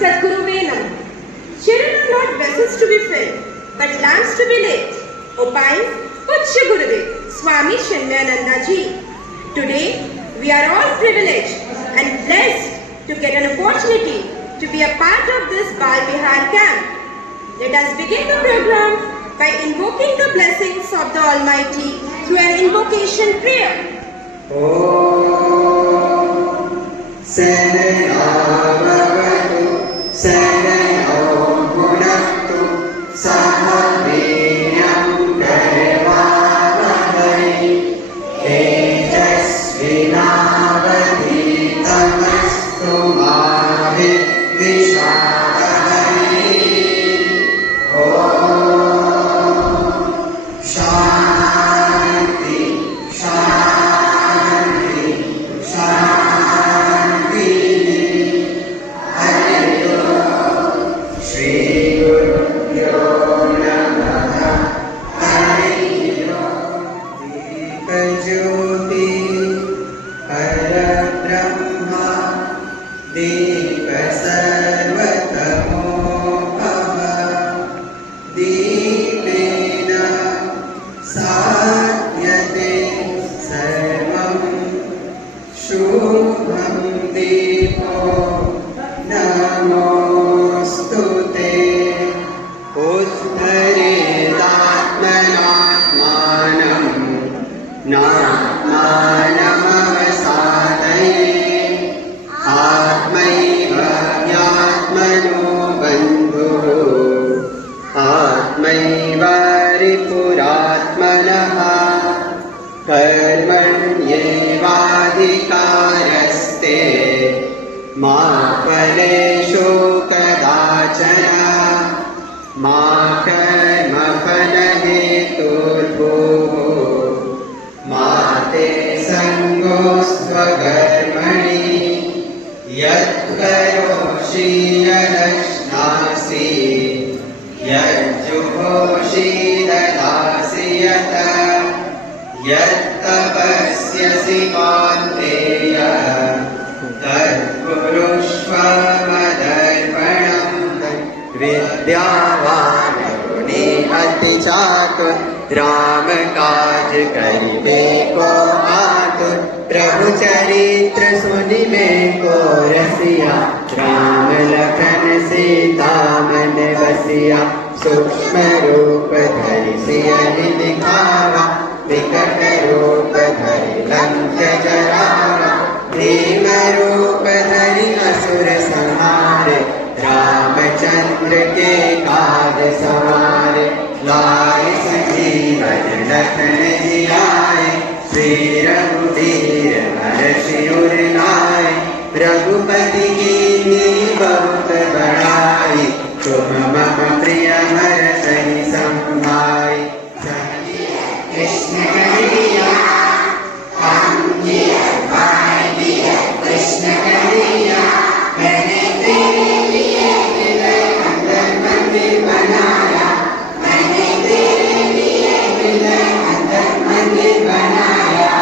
Sadguruve Namaha. Children are not vessels to be filled, but lamps to be lit. Opines Pujya Gurudev Swami Chinmayananda Ji. Today, we are all privileged and blessed to get an opportunity to be a part of this Bal Vihar camp. Let us begin the program by invoking the blessings of the Almighty through an invocation prayer. Om Saranavavatu Sarano Gunaktu Sahaviryam Karvavahai Tejasvinavadhitamastu Ma Vidvishavahai. Om Shanti Shanti Shanti. Shri Guru Namaha Hari Om Dipajyoti Parabrahma Dipasarvatamo Bhava Dipena Satyate Sarvam Shubham Deepo Namostute Uddharedatmanatmanam Natmanamavasadaye Atmaiva Vyatmano Bandhu Atmaiva Ripuratmanaha Karmanyevadhikaraste Ma Phaleshu Kadachana Ma Karma Phalaheturvho Ma Te Sangosvakarmani Yat Karoshi Yadashnasi Yat Juhoshi Dadasi Yata Yat Tapasyasi Panteya Tat Purushva Madarpanam Vidyavan Guni Ati Chatur Ram Kaj Karibe Ko Atur Prabhu Charitra Sunime Ko Rasiya Ram Lakhan Sita Man Vasiya Sukshma Rupa Dhari Siyani Dikhava Vikat Rupa Dhari Lanka Jarara Bhima Rupa Dhari Asura Samhare Ramachandra Ke Kaad Samare Laye Sanjeevan Lakhan Jiyaye Shri Raghuveer Harshi Ur Laye Raghupati Ki Bahut Badai Tum Mama Priya Harshi Samhai Krishna Kariya Ham Diya Bhai Diya Krishna Kariya Maine Tere Liye Milay Andar Mandir Banaya Maine Tere Liye Milay Andar Mandir Banaya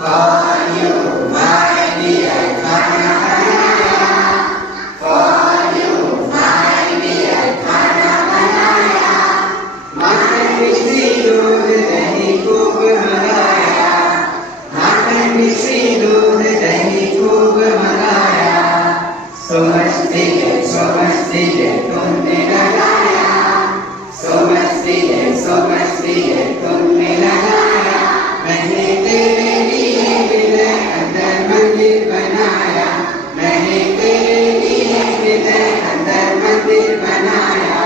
For you my dear Khana Banaya For you my dear Khana Banaya Makhan Mishri Dudh Dahi Khoob Mangaya Makhan Mishri Dudh Dahi Khoob Mangaya So much diye tumne lagaya So much diye tumne lagaya Maine tere liye milay andar mandir banaya Maine tere liye milay andar mandir banaya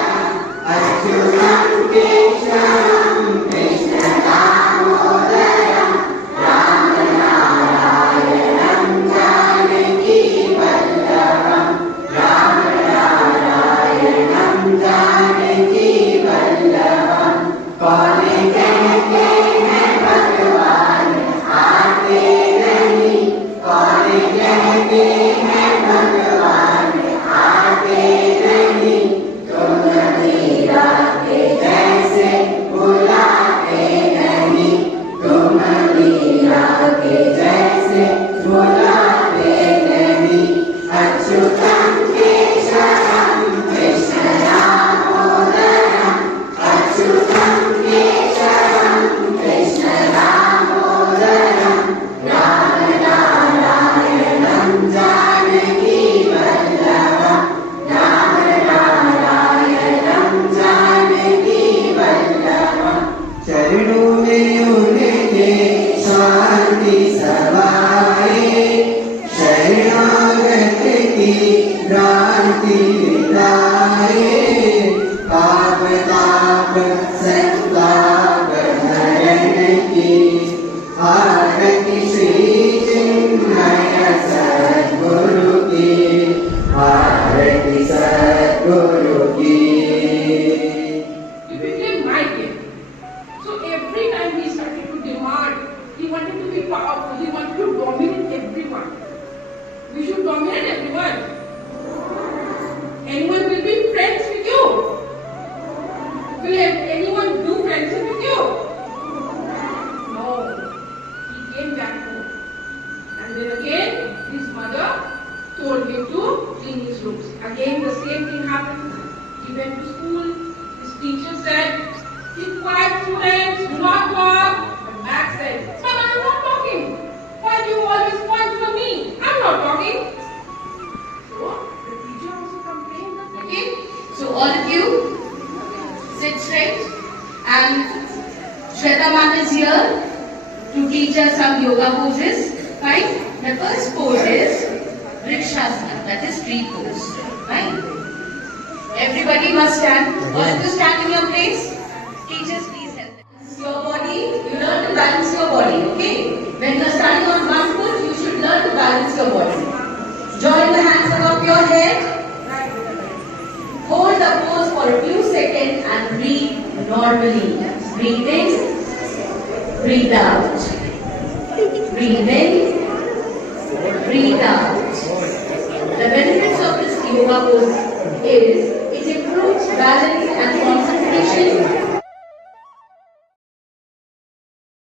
Arjunam Keshavam Krishna Damodaram Rama Narayanam Janaki Vallavam Rama Narayanam Janaki Vallavam Calling the same thing happened. He went to school. His teacher said, "Keep quiet, students. Do not talk." But Max said, "But I'm not talking. Why do you always point for me? I'm not talking." So the teacher also complained. Okay, so all of you sit straight, and Shweta ma'am is here to teach us some yoga poses. Right? The first pose is Vrikshasana, that is tree pose. Right? Everybody must stand. All of you stand in your place. Teachers, please help. Your body, you learn to balance your body. Okay? When you are standing on one foot, you should learn to balance your body. Join the hands above your head. Hold the pose for a few seconds and breathe normally. Breathe in, breathe out. Breathe in, breathe out. The benefits of this yoga pose is it improves balance and concentration